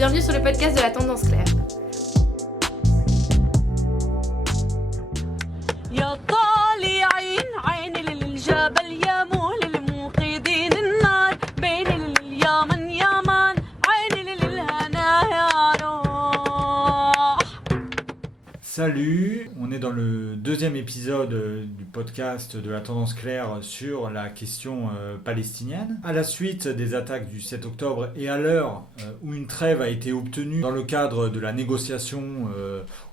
Bienvenue sur le podcast de la Tendance Claire. Salut, on est dans le deuxième épisode du podcast de la Tendance Claire sur la question palestinienne. À la suite des attaques du 7 octobre et à l'heure où une trêve a été obtenue dans le cadre de la négociation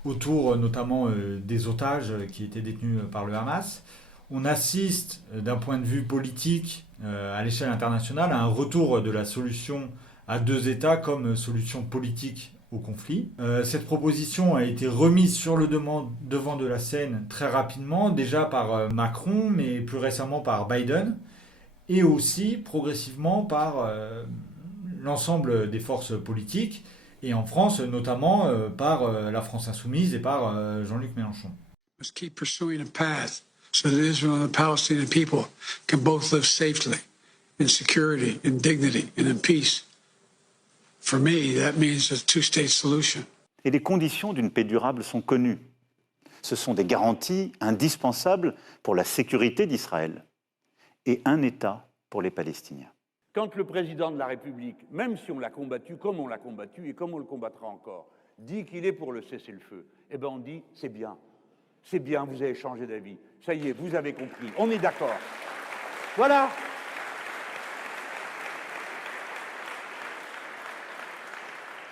autour notamment des otages qui étaient détenus par le Hamas, on assiste d'un point de vue politique à l'échelle internationale à un retour de la solution à deux États comme solution politique au conflit. Cette proposition a été remise sur le devant de la scène très rapidement, déjà par Macron, mais plus récemment par Biden, et aussi progressivement par l'ensemble des forces politiques, et en France notamment par la France Insoumise et par Jean-Luc Mélenchon. Must keep pursuing a path so that Israel and the Palestinian people can both live safely, in security, in dignity, and in peace. For me, that means a two-state solution. Et les conditions d'une paix durable sont connues. Ce sont des garanties indispensables pour la sécurité d'Israël et un État pour les Palestiniens. Quand le président de la République, même si on l'a combattu comme on l'a combattu et comme on le combattra encore, dit qu'il est pour le cessez-le-feu, eh bien on dit c'est bien, vous avez changé d'avis, ça y est, vous avez compris, on est d'accord. Voilà.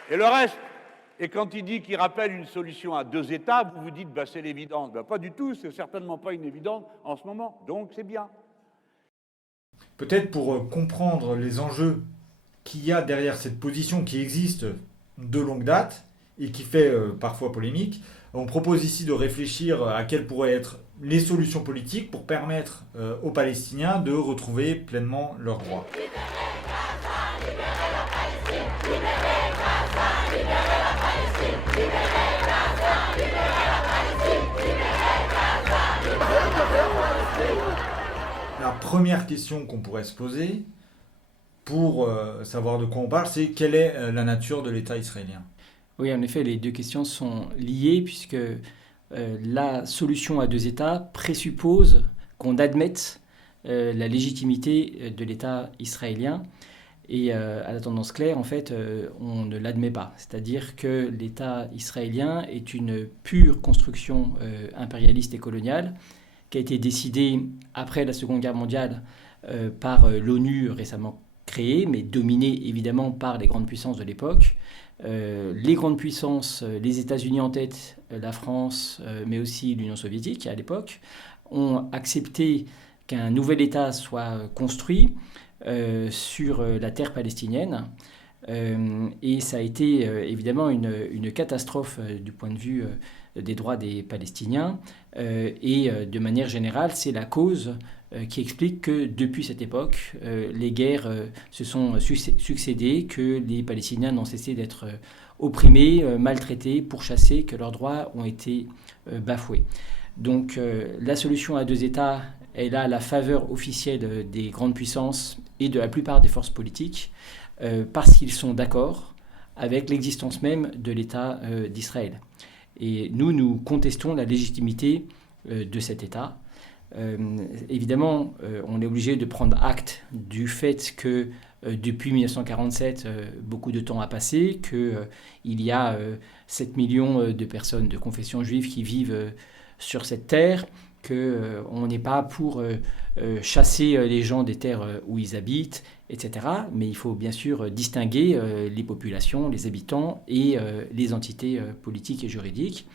Et le reste, et quand il dit qu'il rappelle une solution à deux États, vous vous dites c'est l'évidence. Pas du tout, c'est certainement pas une évidence en ce moment, donc c'est bien. Peut-être pour comprendre les enjeux qu'il y a derrière cette position qui existe de longue date et qui fait parfois polémique, on propose ici de réfléchir à quelles pourraient être les solutions politiques pour permettre aux Palestiniens de retrouver pleinement leurs droits. La première question qu'on pourrait se poser pour savoir de quoi on parle, c'est quelle est la nature de l'État israélien ? Oui, en effet, les deux questions sont liées puisque la solution à deux États présuppose qu'on admette la légitimité de l'État israélien. Et à la Tendance Claire, en fait, on ne l'admet pas. C'est-à-dire que l'État israélien est une pure construction impérialiste et coloniale qui a été décidée après la Seconde Guerre mondiale par l'ONU récemment créée, mais dominée évidemment par les grandes puissances de l'époque. Les grandes puissances, les États-Unis en tête, la France, mais aussi l'Union soviétique à l'époque, ont accepté qu'un nouvel État soit construit sur la terre palestinienne. Et ça a été évidemment une catastrophe du point de vue des droits des Palestiniens. Et de manière générale, c'est la cause qui explique que depuis cette époque, les guerres se sont succédées, que les Palestiniens n'ont cessé d'être opprimés, maltraités, pourchassés, que leurs droits ont été bafoués. Donc la solution à deux États, elle a la faveur officielle des grandes puissances et de la plupart des forces politiques, parce qu'ils sont d'accord avec l'existence même de l'État d'Israël. Et nous contestons la légitimité de cet État. Évidemment, on est obligé de prendre acte du fait que depuis 1947, beaucoup de temps a passé, qu'il y a 7 millions de personnes de confession juive qui vivent sur cette terre, qu'on n'est pas pour chasser les gens des terres où ils habitent, etc. Mais il faut bien sûr distinguer les populations, les habitants et les entités politiques et juridiques.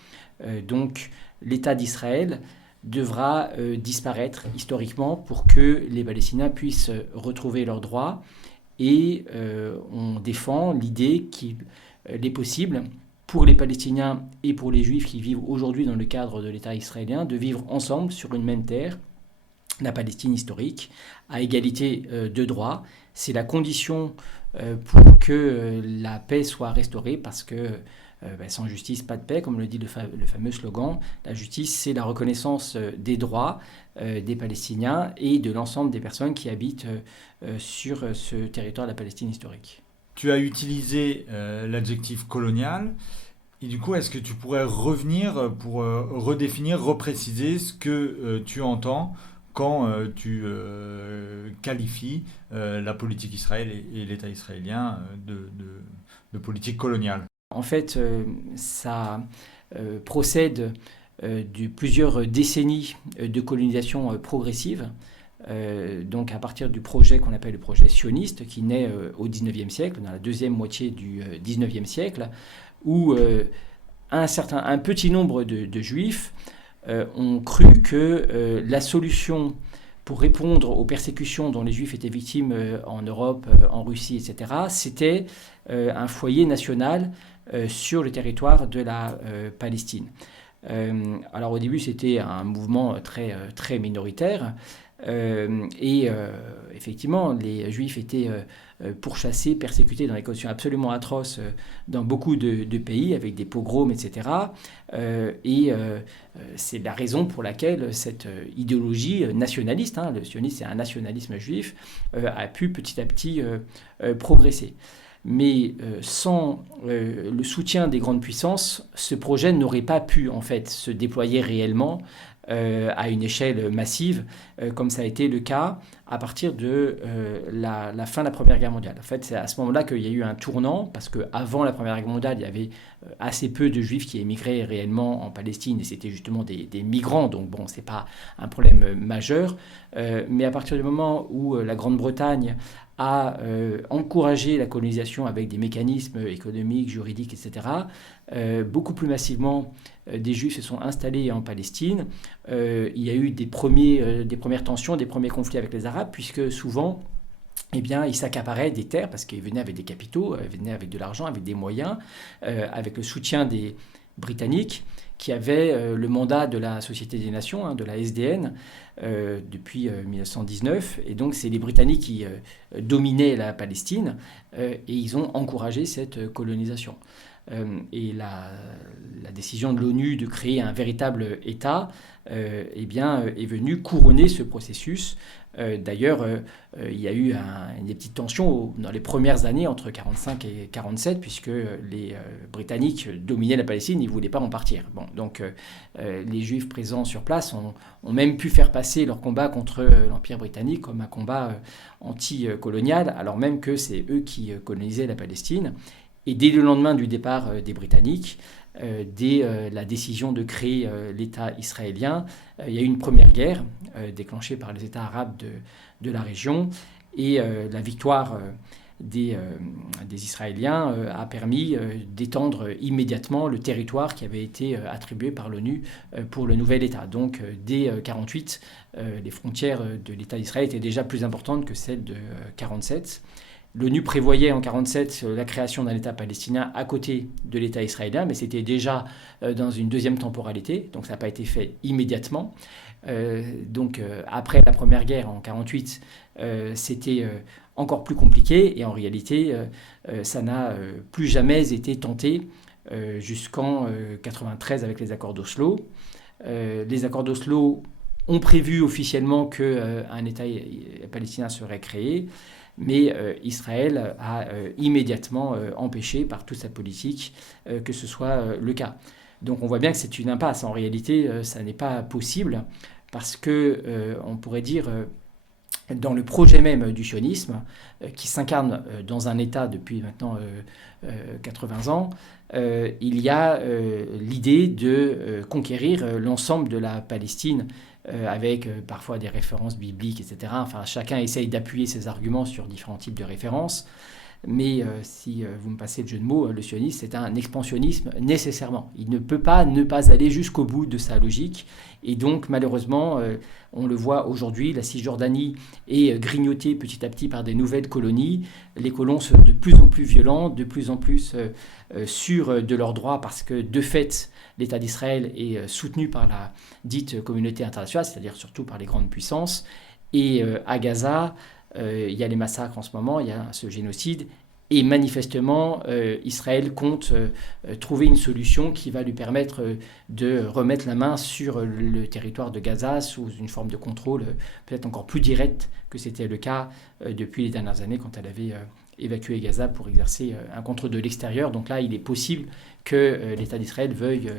Donc l'État d'Israël devra disparaître historiquement pour que les Palestiniens puissent retrouver leurs droits. Et on défend l'idée qu'il est possible pour les Palestiniens et pour les Juifs qui vivent aujourd'hui dans le cadre de l'État israélien, de vivre ensemble sur une même terre, la Palestine historique, à égalité de droits. C'est la condition pour que la paix soit restaurée, parce que sans justice, pas de paix, comme le dit le fameux slogan. La justice, c'est la reconnaissance des droits des Palestiniens et de l'ensemble des personnes qui habitent sur ce territoire de la Palestine historique. tu as utilisé l'adjectif colonial. Et du coup, est-ce que tu pourrais revenir pour redéfinir, repréciser ce que tu entends quand tu qualifies la politique israélienne et l'État israélien de politique coloniale? En fait, ça procède de plusieurs décennies de colonisation progressive. Donc à partir du projet qu'on appelle le projet sioniste, qui naît au XIXe siècle, dans la deuxième moitié du XIXe siècle, où un petit nombre de juifs ont cru que la solution pour répondre aux persécutions dont les juifs étaient victimes en Europe, en Russie, etc., c'était un foyer national sur le territoire de la Palestine. Alors au début, c'était un mouvement très minoritaire. Effectivement, les Juifs étaient pourchassés, persécutés dans des conditions absolument atroces dans beaucoup de pays, avec des pogroms, etc. C'est la raison pour laquelle cette idéologie nationaliste, le sionisme c'est un nationalisme juif, a pu petit à petit progresser. Mais sans le soutien des grandes puissances, ce projet n'aurait pas pu en fait se déployer réellement à une échelle massive, comme ça a été le cas à partir de la fin de la Première Guerre mondiale. En fait, c'est à ce moment-là qu'il y a eu un tournant, parce qu'avant la Première Guerre mondiale, il y avait assez peu de Juifs qui émigraient réellement en Palestine, et c'était justement des migrants, donc bon, c'est pas un problème majeur. Mais à partir du moment où la Grande-Bretagne a encouragé la colonisation avec des mécanismes économiques, juridiques, etc., beaucoup plus massivement, des Juifs se sont installés en Palestine. Il y a eu des premières tensions, des premiers conflits avec les Arabes, puisque souvent, ils s'accaparaient des terres, parce qu'ils venaient avec des capitaux, ils venaient avec de l'argent, avec des moyens, avec le soutien des Britanniques, qui avaient le mandat de la Société des Nations, de la SDN, depuis 1919. Et donc, c'est les Britanniques qui dominaient la Palestine, et ils ont encouragé cette colonisation. Et la décision de l'ONU de créer un véritable État est venue couronner ce processus. D'ailleurs, il y a eu des petites tensions dans les premières années entre 1945 et 1947, puisque les Britanniques dominaient la Palestine, ils ne voulaient pas en partir. Bon, donc les Juifs présents sur place ont même pu faire passer leur combat contre l'Empire britannique comme un combat anti-colonial, alors même que c'est eux qui colonisaient la Palestine. Et dès le lendemain du départ des Britanniques, dès la décision de créer l'État israélien, il y a eu une première guerre déclenchée par les États arabes de la région. Et la victoire des Israéliens a permis d'étendre immédiatement le territoire qui avait été attribué par l'ONU pour le nouvel État. Donc dès 1948, les frontières de l'État d'Israël étaient déjà plus importantes que celles de 1947. L'ONU prévoyait en 1947 la création d'un État palestinien à côté de l'État israélien, mais c'était déjà dans une deuxième temporalité, donc ça n'a pas été fait immédiatement. Après la Première Guerre en 1948, c'était encore plus compliqué, et en réalité, ça n'a plus jamais été tenté jusqu'en 1993 avec les accords d'Oslo. Les accords d'Oslo ont prévu officiellement qu'un État palestinien serait créé, mais Israël a immédiatement empêché par toute sa politique que ce soit le cas. Donc on voit bien que c'est une impasse. En réalité, ça n'est pas possible parce que, on pourrait dire, dans le projet même du sionisme, qui s'incarne dans un État depuis maintenant 80 ans, il y a l'idée de conquérir l'ensemble de la Palestine avec parfois des références bibliques, etc. Enfin, chacun essaye d'appuyer ses arguments sur différents types de références. Mais si vous me passez le jeu de mots, le sionisme, c'est un expansionnisme nécessairement. Il ne peut pas ne pas aller jusqu'au bout de sa logique. Et donc, malheureusement, on le voit aujourd'hui, la Cisjordanie est grignotée petit à petit par des nouvelles colonies. Les colons sont de plus en plus violents, de plus en plus sûrs de leurs droits, parce que, de fait, l'État d'Israël est soutenu par la dite communauté internationale, c'est-à-dire surtout par les grandes puissances. Et à Gaza, il y a les massacres en ce moment, il y a ce génocide, et manifestement, Israël compte trouver une solution qui va lui permettre de remettre la main sur le territoire de Gaza sous une forme de contrôle peut-être encore plus direct que c'était le cas depuis les dernières années quand elle avait évacuer Gaza pour exercer un contrôle de l'extérieur. Donc là, il est possible que l'État d'Israël veuille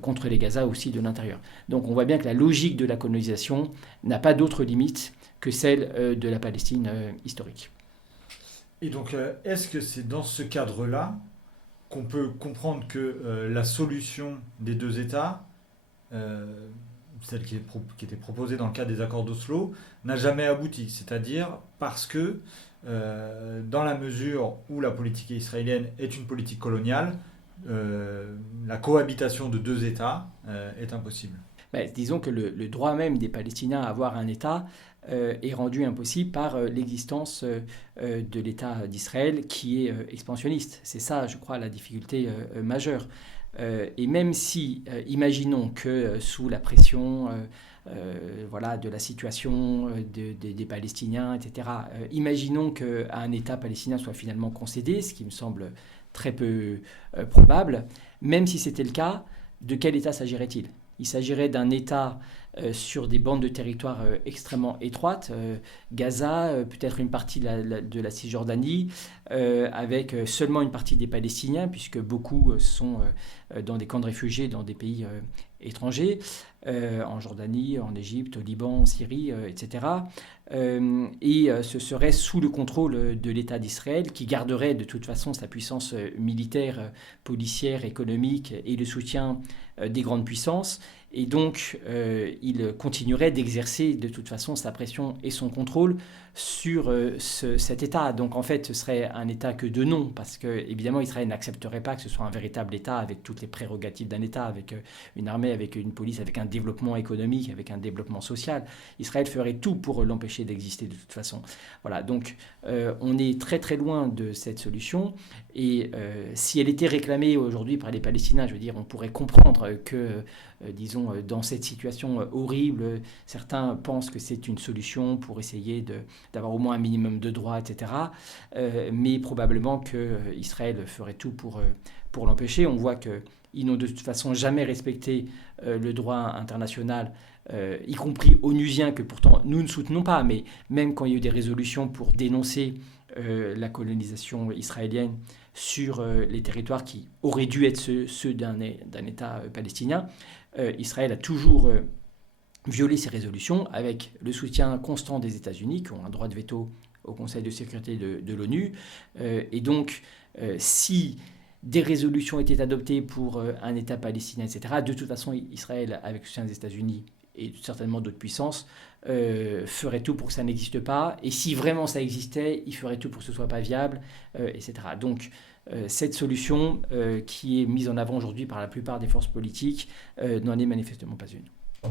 contrôler Gaza aussi de l'intérieur. Donc on voit bien que la logique de la colonisation n'a pas d'autre limite que celle de la Palestine historique. Et donc, est-ce que c'est dans ce cadre-là qu'on peut comprendre que la solution des deux États, celle qui était proposée dans le cadre des accords d'Oslo, n'a jamais abouti? C'est-à-dire parce que, dans la mesure où la politique israélienne est une politique coloniale, la cohabitation de deux États est impossible. Disons que le droit même des Palestiniens à avoir un État est rendu impossible par l'existence de l'État d'Israël qui est expansionniste. C'est ça, je crois, la difficulté majeure. Et même si, imaginons que sous la pression de la situation des Palestiniens, etc., imaginons qu'un État palestinien soit finalement concédé, ce qui me semble très peu probable. Même si c'était le cas, de quel État s'agirait-il ? Il s'agirait d'un État sur des bandes de territoire extrêmement étroites, Gaza, peut-être une partie de la Cisjordanie, avec seulement une partie des Palestiniens, puisque beaucoup sont dans des camps de réfugiés dans des pays étrangers, en Jordanie, en Égypte, au Liban, en Syrie, etc. Et ce serait sous le contrôle de l'État d'Israël, qui garderait de toute façon sa puissance militaire, policière, économique et le soutien des grandes puissances. Et donc, il continuerait d'exercer de toute façon sa pression et son contrôle sur cet État. Donc, en fait, ce serait un État que de nom, parce que, évidemment, Israël n'accepterait pas que ce soit un véritable État avec toutes les prérogatives d'un État, avec une armée, avec une police, avec un développement économique, avec un développement social. Israël ferait tout pour l'empêcher d'exister de toute façon. Voilà, donc on est très très loin de cette solution. Et si elle était réclamée aujourd'hui par les Palestiniens, je veux dire, on pourrait comprendre que, disons, dans cette situation horrible, certains pensent que c'est une solution pour essayer d'avoir au moins un minimum de droits, etc. Mais probablement qu'Israël ferait tout pour l'empêcher. On voit qu'ils n'ont de toute façon jamais respecté le droit international, y compris onusien, que pourtant nous ne soutenons pas. Mais même quand il y a eu des résolutions pour dénoncer la colonisation israélienne sur les territoires qui auraient dû être ceux d'un État palestinien, Israël a toujours violé ces résolutions avec le soutien constant des États-Unis, qui ont un droit de veto au Conseil de sécurité de l'ONU. Et donc, si des résolutions étaient adoptées pour un État palestinien, etc., de toute façon, Israël, avec le soutien des États-Unis et certainement d'autres puissances, ferait tout pour que ça n'existe pas. Et si vraiment ça existait, il ferait tout pour que ce ne soit pas viable, etc. Donc, cette solution qui est mise en avant aujourd'hui par la plupart des forces politiques n'en est manifestement pas une.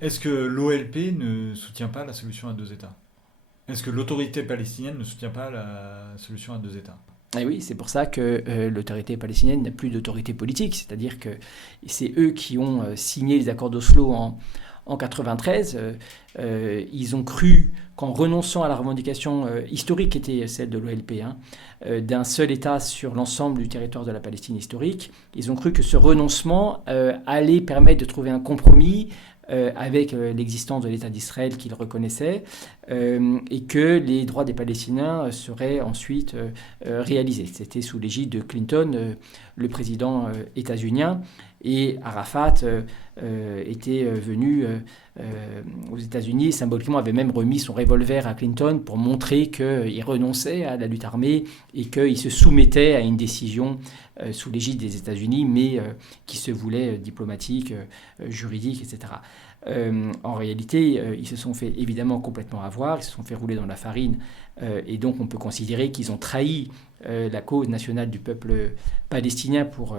Est-ce que l'OLP ne soutient pas la solution à deux États? Est-ce que l'autorité palestinienne ne soutient pas la solution à deux États? Et oui, c'est pour ça que l'autorité palestinienne n'a plus d'autorité politique. C'est-à-dire que c'est eux qui ont signé les accords d'Oslo en 1993, ils ont cru qu'en renonçant à la revendication historique qui était celle de l'OLP, d'un seul État sur l'ensemble du territoire de la Palestine historique, ils ont cru que ce renoncement allait permettre de trouver un compromis avec l'existence de l'État d'Israël qu'ils reconnaissaient et que les droits des Palestiniens seraient ensuite réalisés. C'était sous l'égide de Clinton, le président états-unien, et Arafat était venu aux États-Unis, symboliquement avait même remis son revolver à Clinton pour montrer qu'il renonçait à la lutte armée et qu'il se soumettait à une décision sous l'égide des États-Unis, mais qui se voulait diplomatique, juridique, etc. En réalité, ils se sont fait évidemment complètement avoir, ils se sont fait rouler dans la farine, et donc on peut considérer qu'ils ont trahi la cause nationale du peuple palestinien pour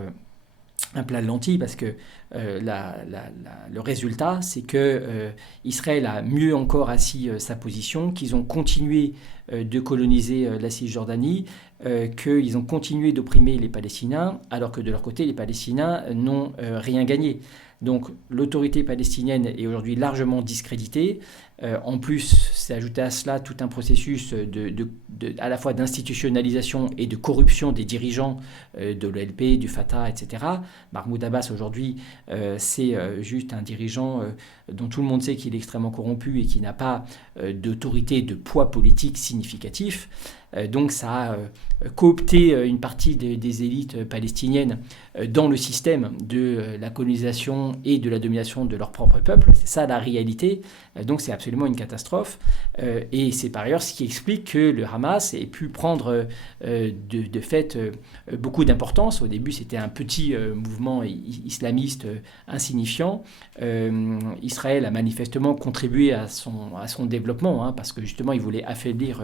un plat de lentilles, parce que le résultat, c'est que Israël a mieux encore assis sa position, qu'ils ont continué de coloniser la Cisjordanie, qu'ils ont continué d'opprimer les Palestiniens, alors que de leur côté, les Palestiniens n'ont rien gagné. Donc l'autorité palestinienne est aujourd'hui largement discréditée. En plus, c'est ajouté à cela tout un processus à la fois d'institutionnalisation et de corruption des dirigeants de l'OLP, du Fatah, etc. Mahmoud Abbas, aujourd'hui, c'est juste un dirigeant dont tout le monde sait qu'il est extrêmement corrompu et qui n'a pas d'autorité, de poids politique significatif. Donc ça a coopté une partie des élites palestiniennes dans le système de la colonisation et de la domination de leur propre peuple. C'est ça la réalité. Donc c'est absolument une catastrophe. Et c'est par ailleurs ce qui explique que le Hamas ait pu prendre de fait beaucoup d'importance. Au début, c'était un petit mouvement islamiste insignifiant. Israël a manifestement contribué à son développement, parce que justement, il voulait affaiblir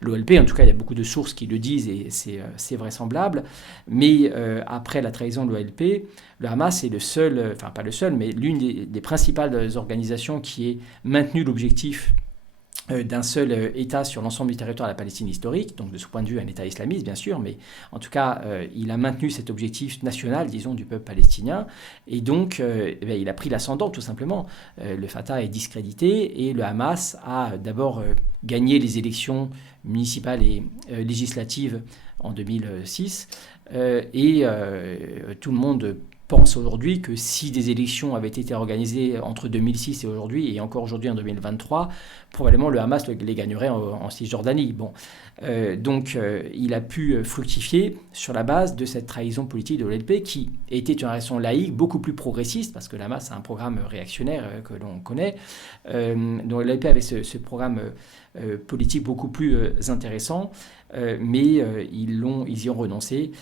l'OLP. En tout cas, il y a beaucoup de sources qui le disent et c'est vraisemblable. Mais après la trahison de l'OLP, le Hamas est le seul, enfin pas le seul, mais l'une des principales organisations qui ait maintenu l'objectif d'un seul État sur l'ensemble du territoire de la Palestine historique, donc de ce point de vue un État islamiste bien sûr, mais en tout cas il a maintenu cet objectif national, disons, du peuple palestinien, et donc il a pris l'ascendant tout simplement. Le Fatah est discrédité et le Hamas a d'abord gagné les élections municipales et législatives en 2006, et tout le monde pense aujourd'hui que si des élections avaient été organisées entre 2006 et aujourd'hui, et encore aujourd'hui en 2023, probablement le Hamas les gagnerait en Cisjordanie. Bon. Donc il a pu fructifier sur la base de cette trahison politique de l'OLP qui était une organisation laïque beaucoup plus progressiste, parce que le Hamas a un programme réactionnaire que l'on connaît. Donc l'OLP avait ce programme politique beaucoup plus intéressant, mais ils y ont renoncé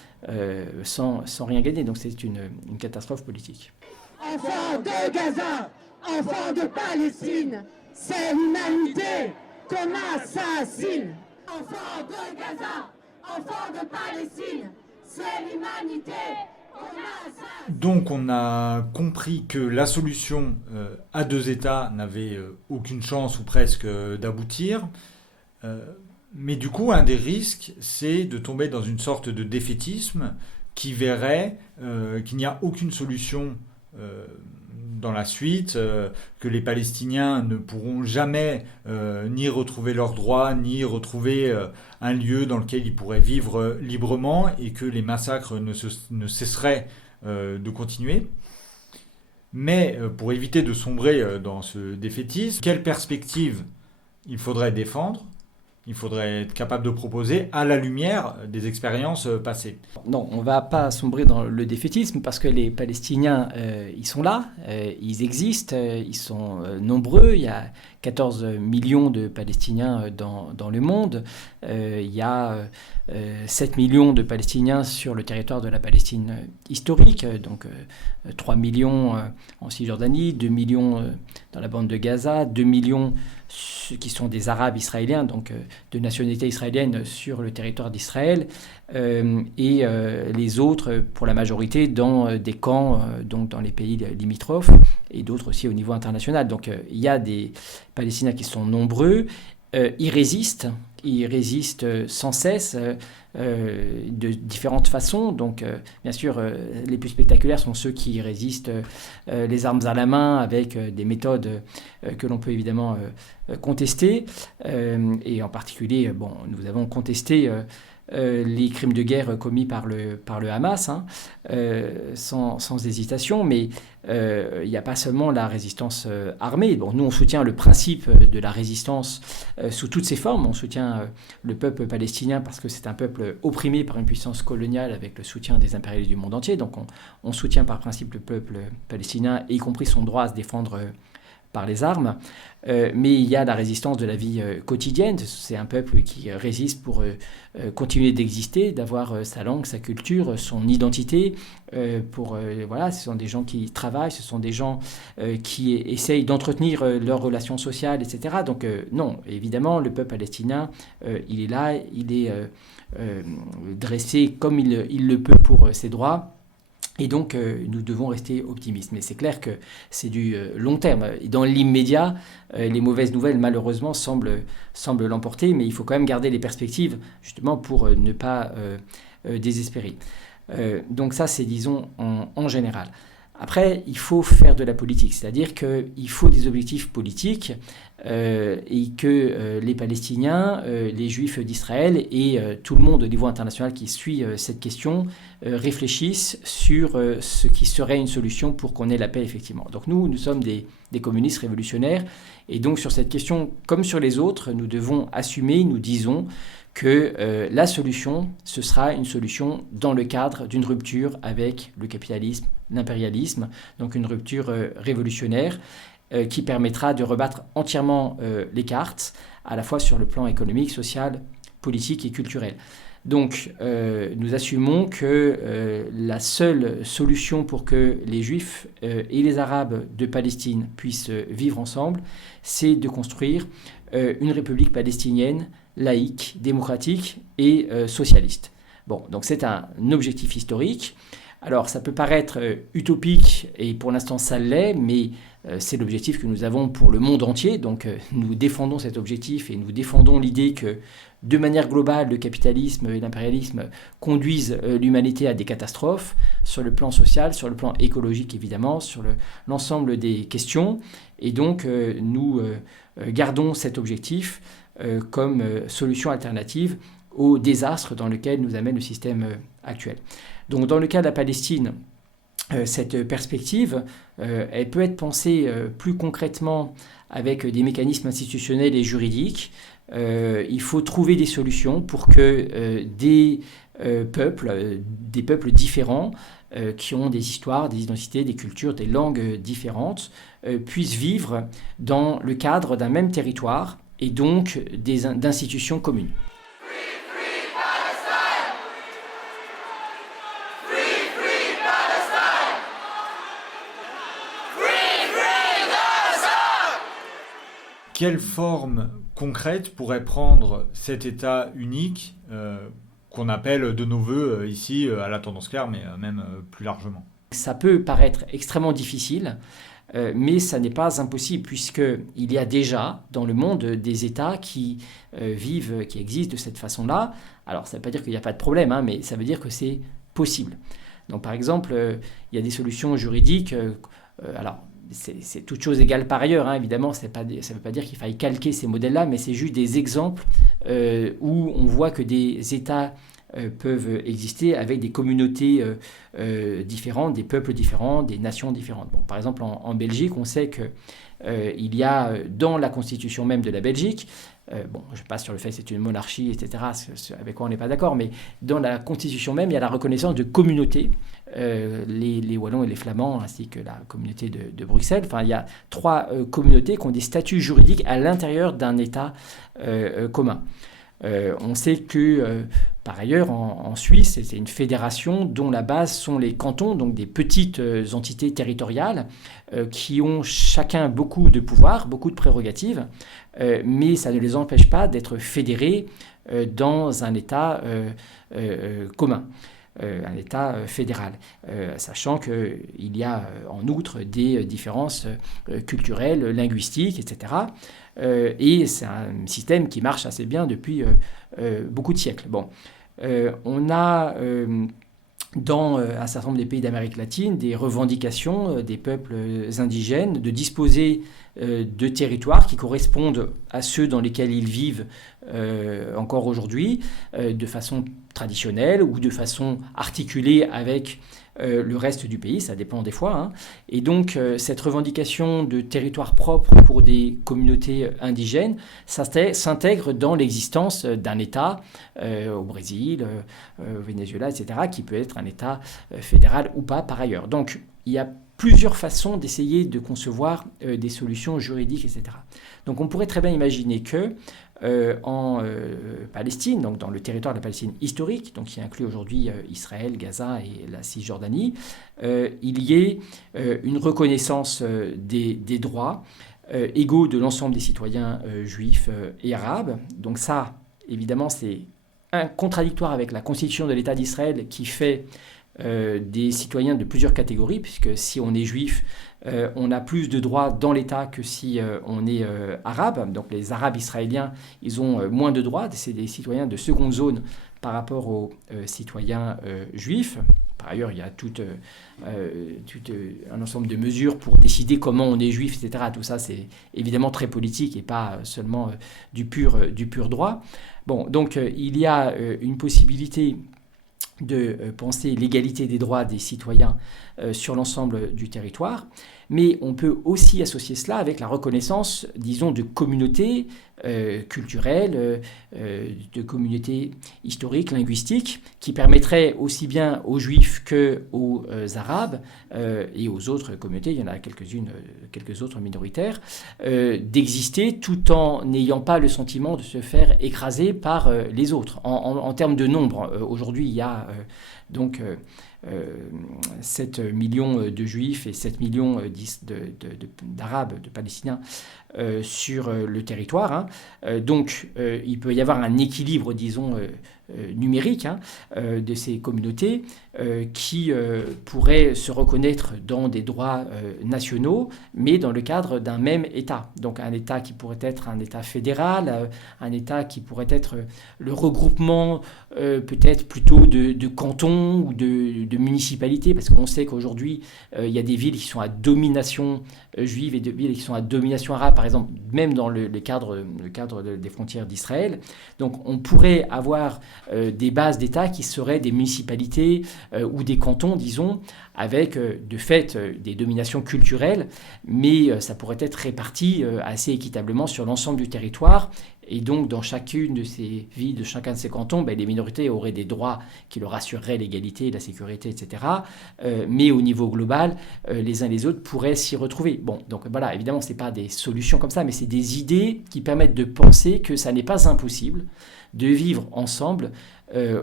sans rien gagner. Donc c'est une catastrophe politique. Enfants de Gaza, enfants de Palestine, c'est l'humanité qu'on assassine. Enfants de Gaza, enfants de Palestine, c'est l'humanité qu'on assassine. Donc on a compris que la solution à deux États n'avait aucune chance ou presque d'aboutir. Mais du coup, un des risques, c'est de tomber dans une sorte de défaitisme qui verrait qu'il n'y a aucune solution dans la suite, que les Palestiniens ne pourront jamais ni retrouver leurs droits, ni retrouver un lieu dans lequel ils pourraient vivre librement, et que les massacres ne cesseraient de continuer. Mais pour éviter de sombrer dans ce défaitisme, quelle perspective il faudrait défendre ? Il faudrait être capable de proposer à la lumière des expériences passées. Non, on ne va pas sombrer dans le défaitisme parce que les Palestiniens, ils sont là, ils existent, ils sont nombreux. Il y a 14 millions de Palestiniens dans le monde. Il y a 7 millions de Palestiniens sur le territoire de la Palestine historique, donc 3 millions en Cisjordanie, 2 millions dans la bande de Gaza, 2 millions qui sont des Arabes israéliens, donc de nationalité israélienne sur le territoire d'Israël, et les autres, pour la majorité, dans des camps, donc dans les pays limitrophes, et d'autres aussi au niveau international. Donc il y a des Palestiniens qui sont nombreux, ils résistent sans cesse de différentes façons. Donc, bien sûr, les plus spectaculaires sont ceux qui résistent les armes à la main avec des méthodes que l'on peut évidemment contester. Et en particulier, nous avons contesté les crimes de guerre commis par le Hamas, sans hésitation, mais il n'y a pas seulement la résistance armée. Bon, nous, on soutient le principe de la résistance sous toutes ses formes. On soutient le peuple palestinien parce que c'est un peuple opprimé par une puissance coloniale avec le soutien des impérialistes du monde entier. Donc on soutient par principe le peuple palestinien, y compris son droit à se défendre par les armes, mais il y a la résistance de la vie quotidienne. C'est un peuple qui résiste pour continuer d'exister, d'avoir sa langue, sa culture, son identité. Voilà, ce sont des gens qui travaillent, ce sont des gens qui essayent d'entretenir leurs relations sociales, etc. Donc non, évidemment, le peuple palestinien, il est là, il est dressé comme il le peut pour ses droits. Et donc, nous devons rester optimistes. Mais c'est clair que c'est du long terme. Dans l'immédiat, les mauvaises nouvelles, malheureusement, semblent l'emporter. Mais il faut quand même garder les perspectives, justement, pour ne pas désespérer. Donc ça, c'est, disons, en général. Après, il faut faire de la politique, c'est-à-dire qu'il faut des objectifs politiques et que les Palestiniens, les Juifs d'Israël et tout le monde au niveau international qui suit cette question réfléchissent sur ce qui serait une solution pour qu'on ait la paix effectivement. Donc nous sommes des communistes révolutionnaires et donc sur cette question, comme sur les autres, nous devons assumer, nous disons que la solution, ce sera une solution dans le cadre d'une rupture avec le capitalisme, l'impérialisme, donc une rupture révolutionnaire qui permettra de rebattre entièrement les cartes, à la fois sur le plan économique, social, politique et culturel. Donc nous assumons que la seule solution pour que les Juifs et les Arabes de Palestine puissent vivre ensemble, c'est de construire une république palestinienne laïque, démocratique et socialiste. Bon, donc c'est un objectif historique. Alors ça peut paraître utopique et pour l'instant ça l'est, mais c'est l'objectif que nous avons pour le monde entier. Donc nous défendons cet objectif et nous défendons l'idée que de manière globale, le capitalisme et l'impérialisme conduisent l'humanité à des catastrophes sur le plan social, sur le plan écologique évidemment, sur l'ensemble des questions. Et donc nous gardons cet objectif comme solution alternative au désastre dans lequel nous amène le système actuel. Donc dans le cas de la Palestine, cette perspective, elle peut être pensée plus concrètement avec des mécanismes institutionnels et juridiques. Il faut trouver des solutions pour que des peuples différents, qui ont des histoires, des identités, des cultures, des langues différentes, puissent vivre dans le cadre d'un même territoire et donc d'institutions communes. Quelle forme concrète pourrait prendre cet État unique qu'on appelle de nos voeux ici à la Tendance Claire, mais même plus largement? Ça peut paraître extrêmement difficile, mais ça n'est pas impossible, puisqu'il y a déjà dans le monde des États qui existent de cette façon-là. Alors ça ne veut pas dire qu'il n'y a pas de problème, mais ça veut dire que c'est possible. Donc par exemple, il y a des solutions juridiques. Alors c'est toute chose égale par ailleurs, évidemment, ça ne veut pas dire qu'il faille calquer ces modèles-là, mais c'est juste des exemples où on voit que des États peuvent exister avec des communautés différentes, des peuples différents, des nations différentes. Bon, par exemple, en Belgique, on sait qu'il y a dans la constitution même de la Belgique, je passe sur le fait que c'est une monarchie, etc., avec quoi on n'est pas d'accord, mais dans la constitution même, il y a la reconnaissance de communautés, les Wallons et les Flamands, ainsi que la communauté de Bruxelles. Enfin, il y a 3 communautés qui ont des statuts juridiques à l'intérieur d'un État commun. On sait que, par ailleurs, en Suisse, c'est une fédération dont la base sont les cantons, donc des petites entités territoriales qui ont chacun beaucoup de pouvoirs, beaucoup de prérogatives, mais ça ne les empêche pas d'être fédérés dans un État commun. Un État fédéral, sachant qu'il y a en outre des différences culturelles, linguistiques, etc. Et c'est un système qui marche assez bien depuis beaucoup de siècles. Bon, on a dans un certain nombre des pays d'Amérique latine des revendications des peuples indigènes de disposer de territoires qui correspondent à ceux dans lesquels ils vivent encore aujourd'hui, de façon traditionnelle ou de façon articulée avec le reste du pays, ça dépend des fois. Et donc cette revendication de territoire propre pour des communautés indigènes, ça s'intègre dans l'existence d'un État au Brésil, au Venezuela, etc., qui peut être un État fédéral ou pas par ailleurs. Donc il y a plusieurs façons d'essayer de concevoir des solutions juridiques, etc. Donc on pourrait très bien imaginer que en Palestine, donc dans le territoire de la Palestine historique, donc qui inclut aujourd'hui Israël, Gaza et la Cisjordanie, il y ait une reconnaissance des droits égaux de l'ensemble des citoyens juifs et arabes. Donc ça, évidemment, c'est contradictoire avec la constitution de l'État d'Israël qui fait des citoyens de plusieurs catégories, puisque si on est juif, on a plus de droits dans l'État que si on est arabe. Donc les Arabes israéliens, ils ont moins de droits, c'est des citoyens de seconde zone par rapport aux citoyens juifs. Par ailleurs, il y a tout un ensemble de mesures pour décider comment on est juif, etc. Tout ça, c'est évidemment très politique et pas seulement du pur droit. Bon, donc il y a une possibilité de penser l'égalité des droits des citoyens sur l'ensemble du territoire, mais on peut aussi associer cela avec la reconnaissance, disons, de communautés culturelles, de communautés historiques, linguistiques, qui permettraient aussi bien aux Juifs qu'aux Arabes et aux autres communautés, il y en a quelques autres minoritaires, d'exister tout en n'ayant pas le sentiment de se faire écraser par les autres. En termes de nombre, aujourd'hui, il y a donc 7 millions de Juifs et 7 millions d'Arabes, de Palestiniens sur le territoire. Donc, il peut y avoir un équilibre, disons, numérique de ces communautés qui pourraient se reconnaître dans des droits nationaux, mais dans le cadre d'un même État. Donc un État qui pourrait être un État fédéral, un État qui pourrait être le regroupement peut-être plutôt de cantons ou de municipalités, parce qu'on sait qu'aujourd'hui, il y a des villes qui sont à domination juive et des villes qui sont à domination arabe, par exemple, même dans le cadre des frontières d'Israël. Donc on pourrait avoir des bases d'État qui seraient des municipalités ou des cantons, disons, avec de fait des dominations culturelles, mais ça pourrait être réparti assez équitablement sur l'ensemble du territoire. Et donc, dans chacune de ces villes, de chacun de ces cantons, les minorités auraient des droits qui leur assureraient l'égalité, la sécurité, etc. Mais au niveau global, les uns et les autres pourraient s'y retrouver. Bon, donc voilà, évidemment, ce n'est pas des solutions comme ça, mais c'est des idées qui permettent de penser que ça n'est pas impossible de vivre ensemble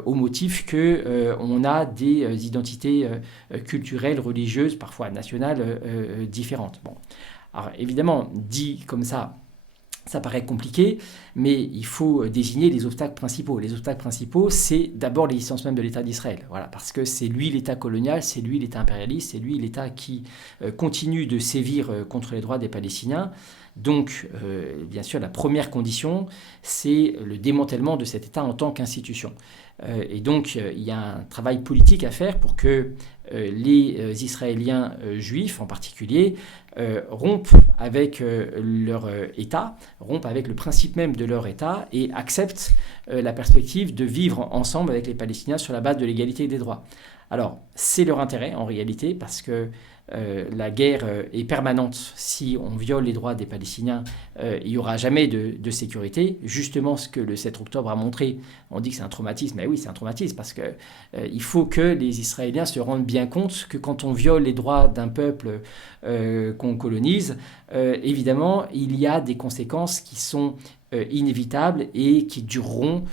au motif qu'on a des identités culturelles, religieuses, parfois nationales, différentes. Bon. Alors évidemment, dit comme ça paraît compliqué, mais il faut désigner les obstacles principaux. Les obstacles principaux, c'est d'abord l'existence même de l'État d'Israël. Voilà, parce que c'est lui l'État colonial, c'est lui l'État impérialiste, c'est lui l'État qui continue de sévir contre les droits des Palestiniens. Donc, bien sûr, la première condition, c'est le démantèlement de cet État en tant qu'institution. Et donc, il y a un travail politique à faire pour que les Israéliens juifs, en particulier, rompent avec leur État, rompent avec le principe même de leur État et acceptent la perspective de vivre ensemble avec les Palestiniens sur la base de l'égalité des droits. Alors, c'est leur intérêt, en réalité, parce que la guerre est permanente. Si on viole les droits des Palestiniens, il n'y aura jamais de sécurité. Justement, ce que le 7 octobre a montré, on dit que c'est un traumatisme. Mais oui, c'est un traumatisme parce qu'il faut que les Israéliens se rendent bien compte que quand on viole les droits d'un peuple qu'on colonise, évidemment, il y a des conséquences qui sont inévitables et qui dureront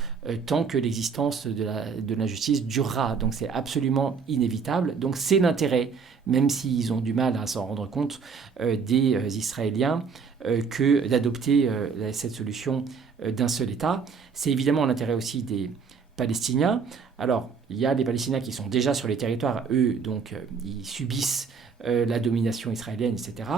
tant que l'existence de l'injustice durera. Donc c'est absolument inévitable. Donc c'est l'intérêt, même s'ils ont du mal à s'en rendre compte, des Israéliens, que d'adopter cette solution d'un seul État. C'est évidemment l'intérêt aussi des Palestiniens. Alors, il y a des Palestiniens qui sont déjà sur les territoires, eux, donc ils subissent la domination israélienne, etc.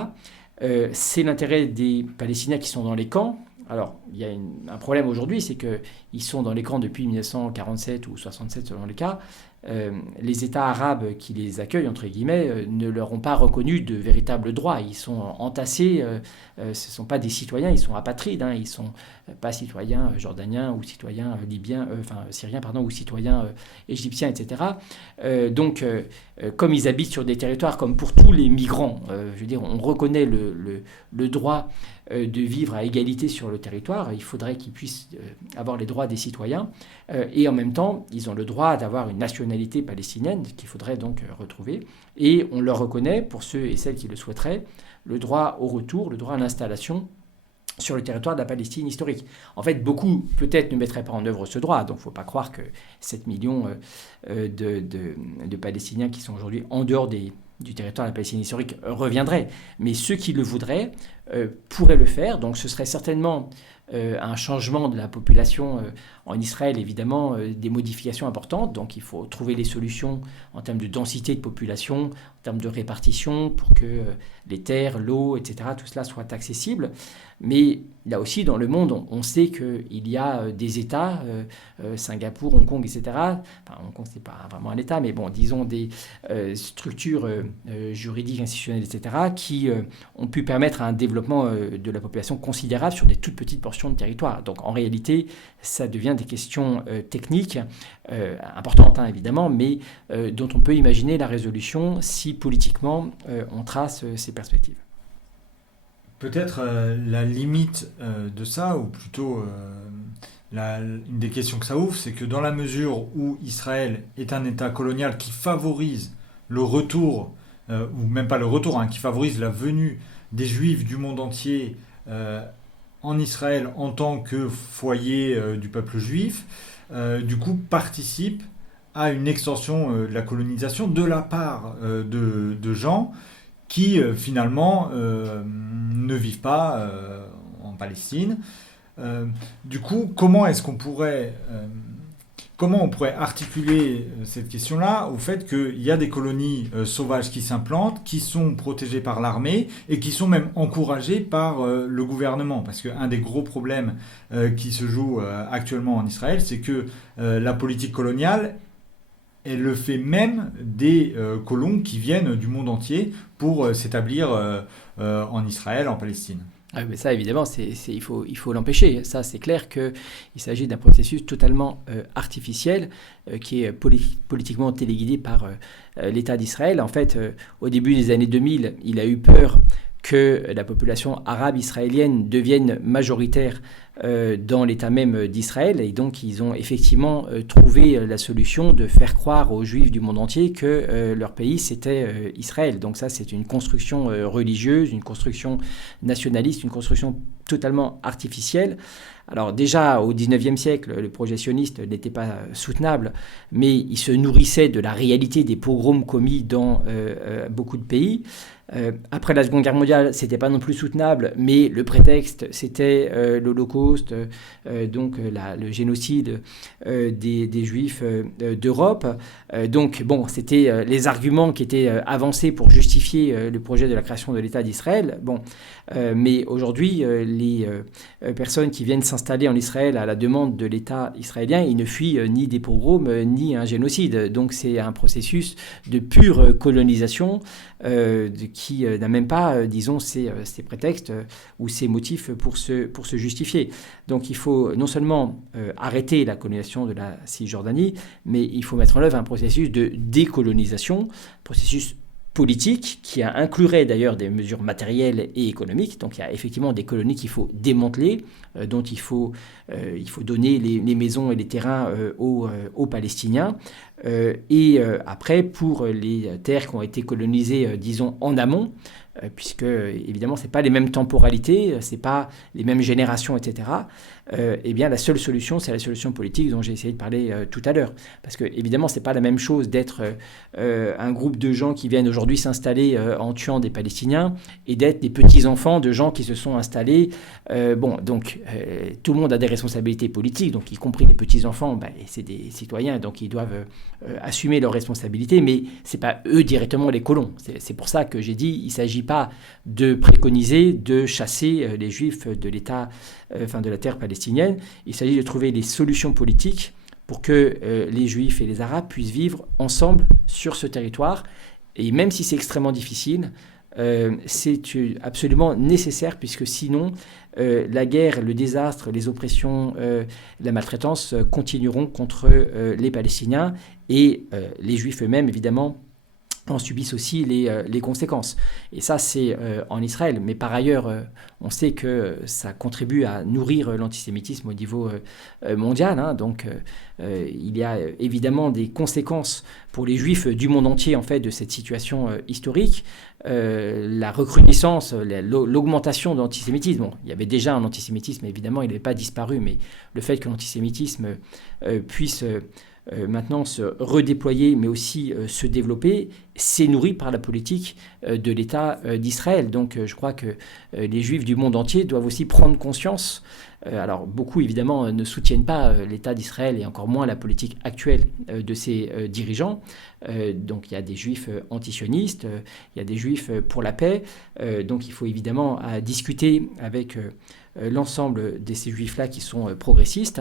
C'est l'intérêt des Palestiniens qui sont dans les camps. Alors, il y a un problème aujourd'hui, c'est qu'ils sont dans les camps depuis 1947 ou 67 selon les cas. Les États arabes qui les accueillent, entre guillemets, ne leur ont pas reconnu de véritables droits. Ils sont entassés, ce ne sont pas des citoyens, ils sont apatrides, ils ne sont pas citoyens jordaniens ou citoyens syriens, ou citoyens égyptiens, etc. Donc, comme ils habitent sur des territoires, comme pour tous les migrants, je veux dire, on reconnaît le droit de vivre à égalité sur le territoire, il faudrait qu'ils puissent avoir les droits des citoyens, et en même temps, ils ont le droit d'avoir une nationalité palestinienne qu'il faudrait donc retrouver, et on leur reconnaît, pour ceux et celles qui le souhaiteraient, le droit au retour, le droit à l'installation sur le territoire de la Palestine historique. En fait, beaucoup peut-être ne mettraient pas en œuvre ce droit, donc il ne faut pas croire que 7 millions de Palestiniens qui sont aujourd'hui en dehors du territoire de la Palestine historique reviendraient. Mais ceux qui le voudraient pourraient le faire, donc ce serait certainement un changement de la population en Israël, évidemment, des modifications importantes. Donc il faut trouver les solutions en termes de densité de population, en termes de répartition, pour que les terres, l'eau, etc., tout cela soit accessible. Mais là aussi, dans le monde, on sait qu'il y a des États, Singapour, Hong Kong, etc. Enfin, Hong Kong, ce n'est pas vraiment un État, mais bon, disons des structures juridiques, institutionnelles, etc., qui ont pu permettre un développement de la population considérable sur des toutes petites portions de territoire. Donc, en réalité, ça devient des questions techniques, importantes, hein, évidemment, mais dont on peut imaginer la résolution si politiquement on trace ces perspectives. Peut-être la limite de ça, ou plutôt une des questions que ça ouvre, c'est que dans la mesure où Israël est un État colonial qui favorise le retour, ou même pas le retour, hein, qui favorise la venue des Juifs du monde entier en Israël en tant que foyer du peuple juif, du coup participe à une extension de la colonisation de la part de gens qui finalement ne vivent pas en Palestine. Du coup, comment on pourrait articuler cette question-là au fait qu'il y a des colonies sauvages qui s'implantent, qui sont protégées par l'armée et qui sont même encouragées par le gouvernement? Parce qu'un des gros problèmes qui se joue actuellement en Israël, c'est que la politique coloniale, elle le fait même des colons qui viennent du monde entier pour s'établir en Israël, en Palestine. Ah, mais ça, évidemment, il faut l'empêcher. Ça, c'est clair qu'il s'agit d'un processus totalement artificiel qui est politiquement téléguidé par l'État d'Israël. En fait, au début des années 2000, il a eu peur que la population arabe israélienne devienne majoritaire dans l'État même d'Israël. Et donc, ils ont effectivement trouvé la solution de faire croire aux Juifs du monde entier que leur pays, c'était Israël. Donc ça, c'est une construction religieuse, une construction nationaliste, une construction totalement artificielle. Alors déjà, au XIXe siècle, le projet sioniste n'était pas soutenable, mais il se nourrissait de la réalité des pogroms commis dans beaucoup de pays. Après la Seconde Guerre mondiale, c'était pas non plus soutenable, mais le prétexte, c'était l'Holocauste, donc le génocide des Juifs d'Europe. Donc bon, c'était les arguments qui étaient avancés pour justifier le projet de la création de l'État d'Israël. Bon, mais aujourd'hui, les personnes qui viennent s'installer en Israël à la demande de l'État israélien, ils ne fuient ni des pogroms ni un génocide. Donc c'est un processus de pure colonisation qui n'a même pas, disons, ces prétextes ou ces motifs pour se justifier. Donc il faut non seulement arrêter la colonisation de la Cisjordanie, mais il faut mettre en œuvre un processus de décolonisation, processus politique qui inclurait d'ailleurs des mesures matérielles et économiques. Donc il y a effectivement des colonies qu'il faut démanteler, dont il faut donner les maisons et les terrains aux Palestiniens. Et après, pour les terres qui ont été colonisées, disons, en amont, puisque évidemment, ce n'est pas les mêmes temporalités, ce n'est pas les mêmes générations, etc., eh bien, la seule solution, c'est la solution politique dont j'ai essayé de parler tout à l'heure. Parce que, évidemment, ce n'est pas la même chose d'être un groupe de gens qui viennent aujourd'hui s'installer en tuant des Palestiniens et d'être des petits-enfants de gens qui se sont installés. Donc, tout le monde a des responsabilités politiques, donc y compris les petits-enfants, c'est des citoyens, donc ils doivent assumer leurs responsabilités, mais ce n'est pas eux directement les colons. C'est pour ça que j'ai dit il ne s'agit pas de préconiser de chasser les Juifs de l'État, de la terre palestinienne. Il s'agit de trouver des solutions politiques pour que les Juifs et les Arabes puissent vivre ensemble sur ce territoire. Et même si c'est extrêmement difficile, c'est absolument nécessaire, puisque sinon, la guerre, le désastre, les oppressions, la maltraitance continueront contre les Palestiniens, et les Juifs eux-mêmes, évidemment, en subissent aussi les conséquences. Et ça, c'est en Israël. Mais par ailleurs, on sait que ça contribue à nourrir l'antisémitisme au niveau mondial. Hein. Donc, il y a évidemment des conséquences pour les Juifs du monde entier, en fait, de cette situation historique. La recrudescence, l'augmentation de l'antisémitisme. Bon, il y avait déjà un antisémitisme, évidemment, il n'avait pas disparu, mais le fait que l'antisémitisme puisse maintenant se redéployer, mais aussi se développer, c'est nourri par la politique de l'État d'Israël. Donc je crois que les Juifs du monde entier doivent aussi prendre conscience. Alors beaucoup évidemment ne soutiennent pas l'État d'Israël et encore moins la politique actuelle de ses dirigeants. Donc il y a des Juifs antisionistes, il y a des Juifs pour la paix. Donc il faut évidemment discuter avec l'ensemble de ces Juifs-là qui sont progressistes.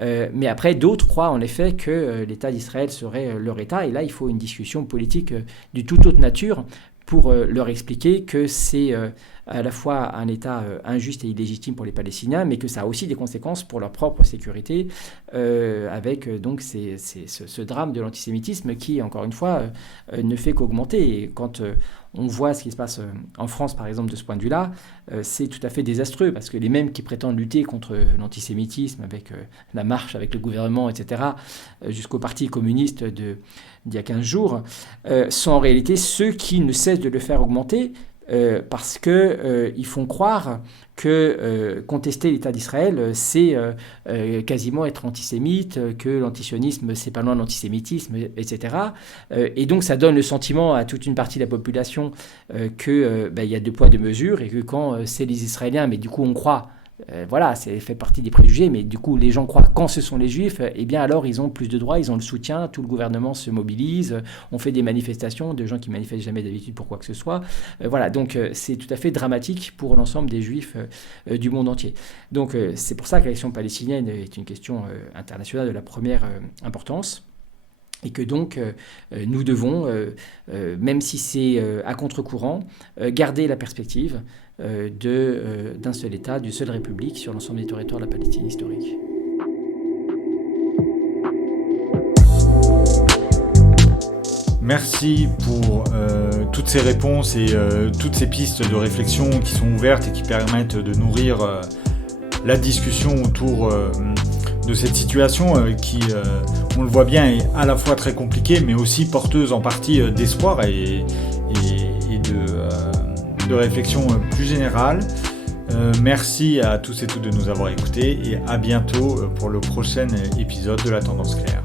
Mais après, d'autres croient en effet que l'État d'Israël serait leur État. Et là, il faut une discussion politique de toute autre nature pour leur expliquer que c'est à la fois un État injuste et illégitime pour les Palestiniens, mais que ça a aussi des conséquences pour leur propre sécurité, avec donc ce drame de l'antisémitisme qui, encore une fois, ne fait qu'augmenter. Et quand on voit ce qui se passe en France, par exemple, de ce point de vue-là, c'est tout à fait désastreux, parce que les mêmes qui prétendent lutter contre l'antisémitisme avec la marche avec le gouvernement, etc., jusqu'au Parti communiste d'il y a 15 jours, sont en réalité ceux qui ne cessent de le faire augmenter, parce qu'ils font croire que contester l'État d'Israël, c'est quasiment être antisémite, que l'antisionisme, c'est pas loin de l'antisémitisme, etc. Et donc ça donne le sentiment à toute une partie de la population qu'il y a deux poids, deux mesures, et que quand c'est les Israéliens, mais du coup on croit, voilà, c'est fait partie des préjugés, mais du coup les gens croient quand ce sont les Juifs, eh bien alors ils ont plus de droits, ils ont le soutien, tout le gouvernement se mobilise, on fait des manifestations de gens qui manifestent jamais d'habitude pour quoi que ce soit. Voilà, donc c'est tout à fait dramatique pour l'ensemble des Juifs du monde entier. Donc c'est pour ça que la question palestinienne est une question internationale de la première importance. Et que donc nous devons, même si c'est à contre-courant, garder la perspective d'un seul État, d'une seule République sur l'ensemble des territoires de la Palestine historique. Merci pour toutes ces réponses et toutes ces pistes de réflexion qui sont ouvertes et qui permettent de nourrir la discussion autour de cette situation qui, on le voit bien, est à la fois très compliquée, mais aussi porteuse en partie d'espoir et de réflexion plus générale. Merci à tous et toutes de nous avoir écoutés et à bientôt pour le prochain épisode de La Tendance Claire.